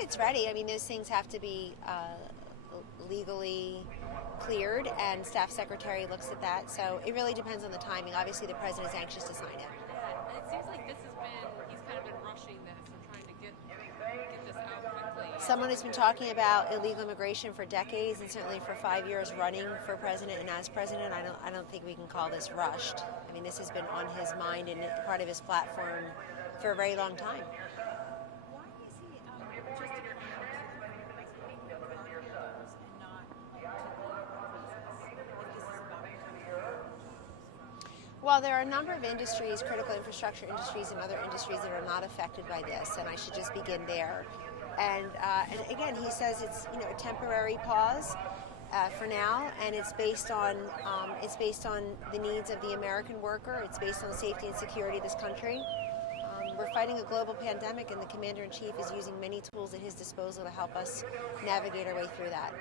it's ready, I mean, those things have to be legally cleared, and staff secretary looks at that. So it really depends on the timing. Obviously, the president is anxious to sign it. Yeah, it seems like he's kind of been rushing this and trying to get this out quickly. Someone who's been talking about illegal immigration for decades, and certainly for 5 years running for president and as president, I don't think we can call this rushed. I mean, this has been on his mind and part of his platform for a very long time. Why is he just declining to the president and not to the process if this is about Well, there are a number of industries, critical infrastructure industries and other industries that are not affected by this, and I should just begin there. And again, he says it's a temporary pause for now, and it's based on the needs of the American worker. It's based on the safety and security of this country. We're fighting a global pandemic, and the commander-in-chief is using many tools at his disposal to help us navigate our way through that.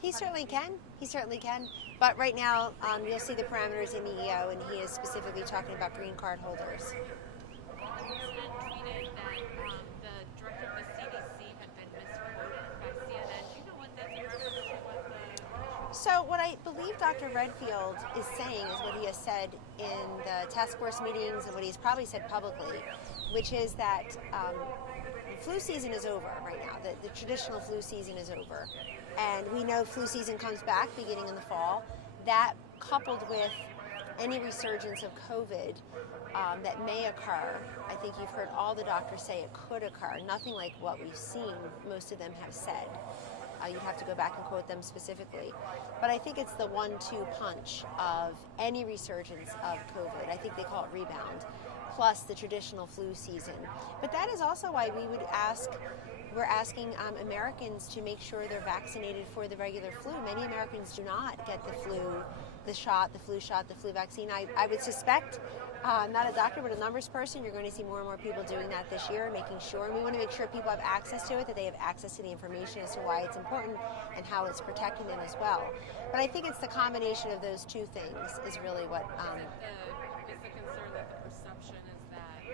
He certainly can. He certainly can. But right now, you'll see the parameters in the EO, and he is specifically talking about green card holders. The president tweeted that the director of the CDC had been misquoted by CNN. Do you know what that's in reference to? So what I believe Dr. Redfield is saying is what he has said in the task force meetings and what he's probably said publicly, which is that flu season is over right now. The traditional flu season is over. And we know flu season comes back beginning in the fall. That, coupled with any resurgence of COVID that may occur, I think you've heard all the doctors say it could occur. Nothing like what we've seen, most of them have said. You'd have to go back and quote them specifically. But I think it's the 1-2 punch of any resurgence of COVID. I think they call it rebound, plus the traditional flu season. But that is also why we're asking Americans to make sure they're vaccinated for the regular flu. Many Americans do not get the flu vaccine. I would suspect, not a doctor, but a numbers person, you're going to see more and more people doing that this year, making sure, and we want to make sure people have access to it, that they have access to the information as to why it's important and how it's protecting them as well. But I think it's the combination of those two things is really what... Is the concern that the perception is that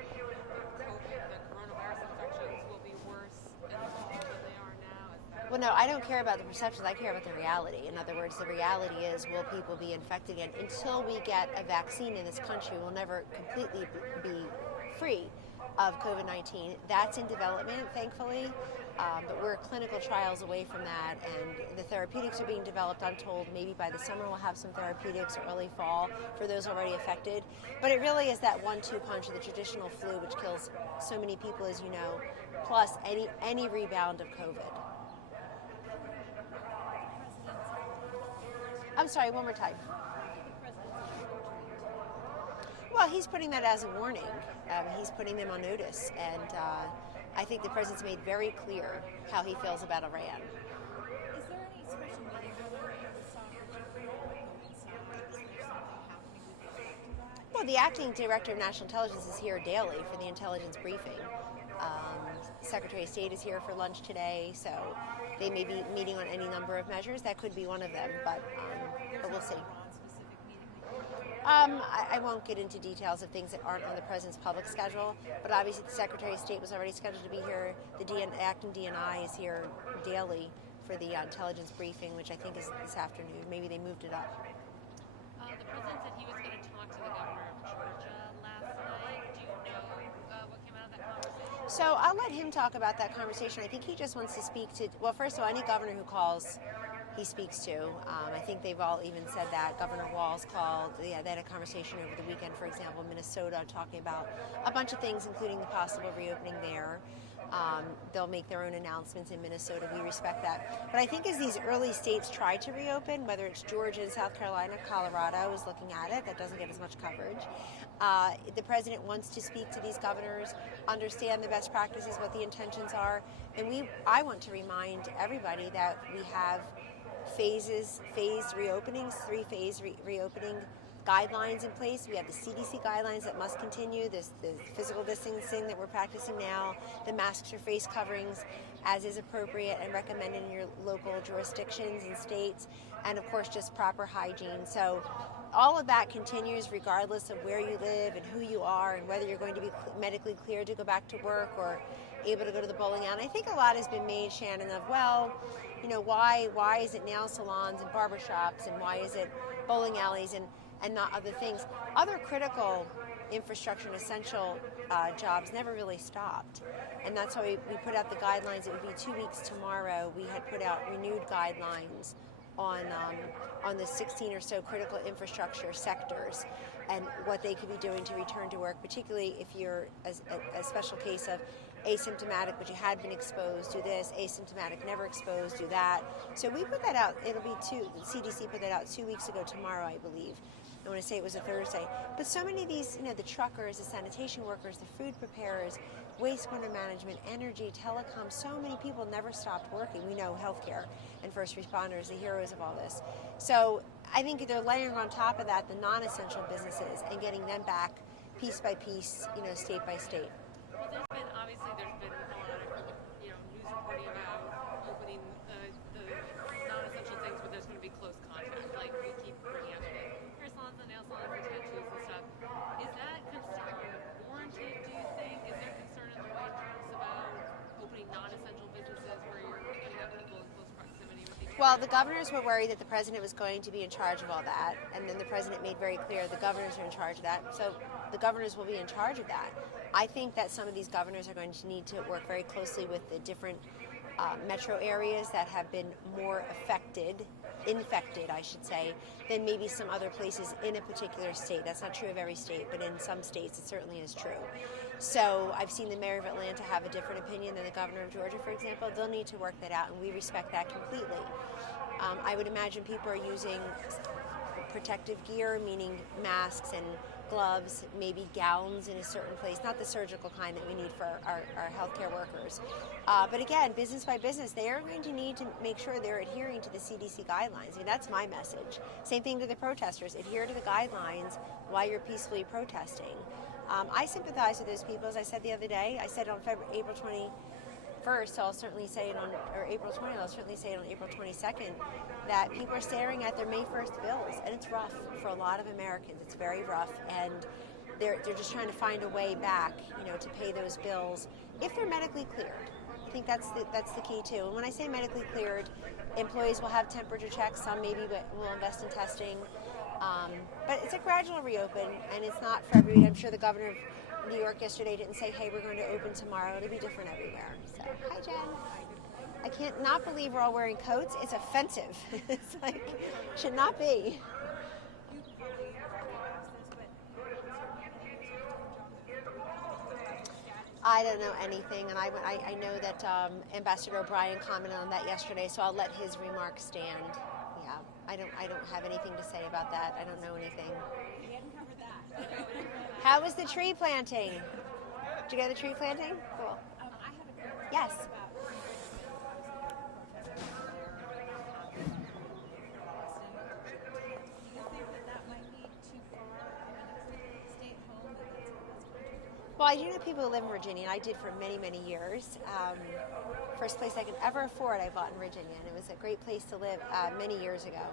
the coronavirus infections will be worse in the fall than they are now? Well, no, I don't care about the perceptions. I care about the reality. In other words, the reality is, will people be infected again? Until we get a vaccine in this country, we'll never completely be free of COVID-19. That's in development, thankfully, but we're clinical trials away from that, and the therapeutics are being developed. I'm told maybe by the summer we'll have some therapeutics, or early fall, for those already affected. But it really is that 1-2 punch of the traditional flu, which kills so many people, as you know, plus any rebound of COVID. I'm sorry, one more time. Well, he's putting that as a warning. He's putting them on notice, and I think the president's made very clear how he feels about Iran. Is there any special meeting going on? Well, the acting director of national intelligence is here daily for the intelligence briefing. Secretary of State is here for lunch today, so they may be meeting on any number of measures. That could be one of them, but we'll see. I won't get into details of things that aren't on the president's public schedule, but obviously the Secretary of State was already scheduled to be here. The acting DNI is here daily for the intelligence briefing, which I think is this afternoon. Maybe they moved it up. The president said he was going to talk to the governor of Georgia last night. Do you know what came out of that conversation? So I'll let him talk about that conversation. I think he just wants to speak to, well, first of all, any governor who calls, he speaks to. I think they've all even said that. Governor Walz called. They had a conversation over the weekend, for example, in Minnesota, talking about a bunch of things, including the possible reopening there. They'll make their own announcements in Minnesota. We respect that. But I think as these early states try to reopen, whether it's Georgia, South Carolina, Colorado is looking at it. That doesn't get as much coverage. The president wants to speak to these governors, understand the best practices, what the intentions are. And I want to remind everybody that we have phased reopenings, 3-phase reopening guidelines in place. We have the CDC guidelines that must continue. There's the physical distancing that we're practicing now, the masks or face coverings as is appropriate and recommended in your local jurisdictions and states, and of course just proper hygiene. So all of that continues regardless of where you live and who you are and whether you're going to be medically cleared to go back to work or able to go to the bowling alley. And I think a lot has been made, Shannon, of, well, why is it nail salons and barbershops, and why is it bowling alleys and not other things? Other critical infrastructure and essential jobs never really stopped. And that's why we put out the guidelines. It would be 2 weeks tomorrow. We had put out renewed guidelines on the 16 or so critical infrastructure sectors and what they could be doing to return to work, particularly if you're a special case of asymptomatic, but you had been exposed, do this, asymptomatic, never exposed, do that. So we put that out. It'll be the CDC put that out 2 weeks ago tomorrow, I believe. I want to say it was a Thursday. But so many of these, the truckers, the sanitation workers, the food preparers, wastewater management, energy, telecom, so many people never stopped working. We know healthcare and first responders, the heroes of all this. So I think they're layering on top of that the non-essential businesses and getting them back piece by piece, state by state. Well, there's been a lot of news reporting about opening the non-essential things where there's going to be close contact. Like we keep bringing up hair salons and nail salons and tattoos and stuff. Is that concern warranted, do you think? Is there concern in the White House about opening non-essential businesses where you're putting up people in close proximity with each other? Well, the governors were worried that the president was going to be in charge of all that, and then the president made very clear the governors are in charge of that, so the governors will be in charge of that. I think that some of these governors are going to need to work very closely with the different metro areas that have been more infected, I should say, than maybe some other places in a particular state. That's not true of every state, but in some states it certainly is true. So I've seen the mayor of Atlanta have a different opinion than the governor of Georgia, for example. They'll need to work that out, and we respect that completely. I would imagine people are using protective gear, meaning masks and gloves, maybe gowns in a certain place, not the surgical kind that we need for our healthcare workers. But again, business by business, they are going to need to make sure they're adhering to the CDC guidelines. I mean, that's my message. Same thing to the protesters. Adhere to the guidelines while you're peacefully protesting. I sympathize with those people. As I said the other day, I said on April 21st, so I'll certainly say it or April 20th, I'll certainly say it on April 22nd, that people are staring at their May 1st bills, and it's rough for a lot of Americans. It's very rough, and they're just trying to find a way back, to pay those bills if they're medically cleared. I think that's the key too. And when I say medically cleared, employees will have temperature checks. Some maybe will invest in testing, but it's a gradual reopen, and it's not for everybody. I'm sure the governor of New York yesterday didn't say, "Hey, we're going to open tomorrow." It'll be different everywhere. So, hi, Jen. I can't not believe we're all wearing coats. It's offensive. It's like, should not be. I don't know anything, and I know that Ambassador O'Brien commented on that yesterday, so I'll let his remarks stand. Yeah, I don't have anything to say about that. I don't know anything. We hadn't covered that. How was the tree planting? Did you go to the tree planting? Cool. I had a question Yes. about do you think that might be too far? Stay at home, but that's Well, I do know people who live in Virginia, and I did for many, many years. First place I could ever afford, I bought in Virginia, and it was a great place to live many years ago.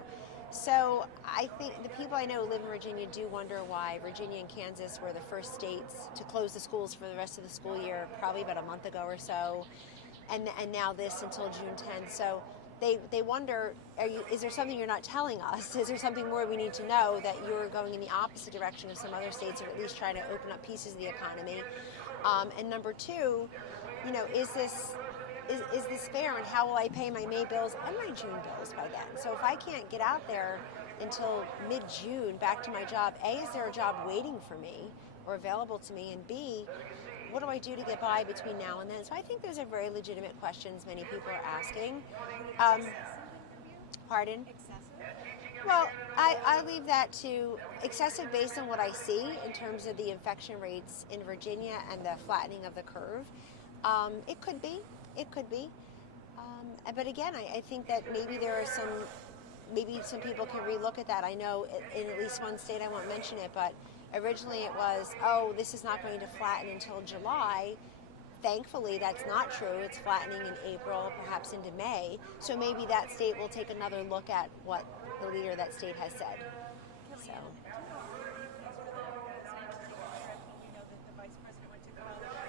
So I think the people I know who live in Virginia do wonder why Virginia and Kansas were the first states to close the schools for the rest of the school year, probably about a month ago or so, and now this until June 10th. So they wonder, is there something you're not telling us? Is there something more we need to know that you're going in the opposite direction of some other states, or at least trying to open up pieces of the economy? And number two, is this fair, and how will I pay my May bills and my June bills by then? So if I can't get out there until mid-June back to my job, A, is there a job waiting for me or available to me? And B, what do I do to get by between now and then? So I think those are very legitimate questions many people are asking. Pardon? excessive? Well, I leave that to excessive based on what I see in terms of the infection rates in Virginia and the flattening of the curve. It could be. But again, I think that maybe some people can relook at that. I know in at least one state, I won't mention it, but originally it was, this is not going to flatten until July. Thankfully, that's not true. It's flattening in April, perhaps into May. So maybe that state will take another look at what the leader of that state has said. So.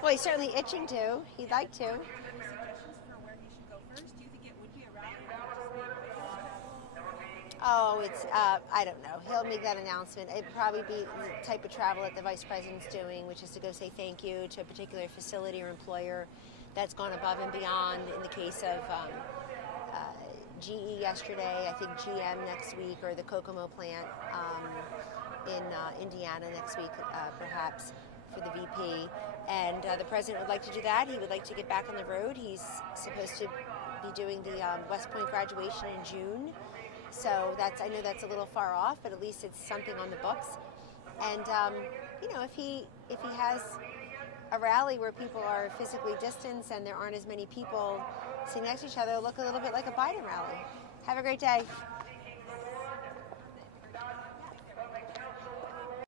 Well, he's certainly itching to. He'd like to. Do you have any suggestions for where he should go first? Do you think it would be a rally or would it just be a travel? Oh, it's, I don't know. He'll make that announcement. It'd probably be the type of travel that the vice president's doing, which is to go say thank you to a particular facility or employer that's gone above and beyond. In the case of GE yesterday, I think GM next week, or the Kokomo plant in Indiana next week, perhaps, for the VP. And the president would like to do that. He would like to get back on the road. He's supposed to be doing the West Point graduation in June. So I know that's a little far off, but at least it's something on the books. And if he has a rally where people are physically distanced and there aren't as many people sitting next to each other, it'll look a little bit like a Biden rally. Have a great day.